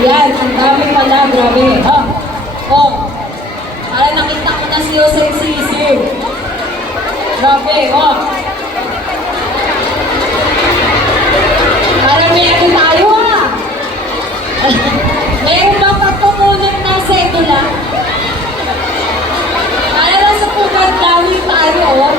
Ayan, ang dami pala, grabe. Oh, oh. Para nakita ko na si Jose Sisir. Grabe, oh. Para may ano tayo ah. Mayroon ba pagpupunod ng sedula? Para lang sa pugad dami tayo, oh.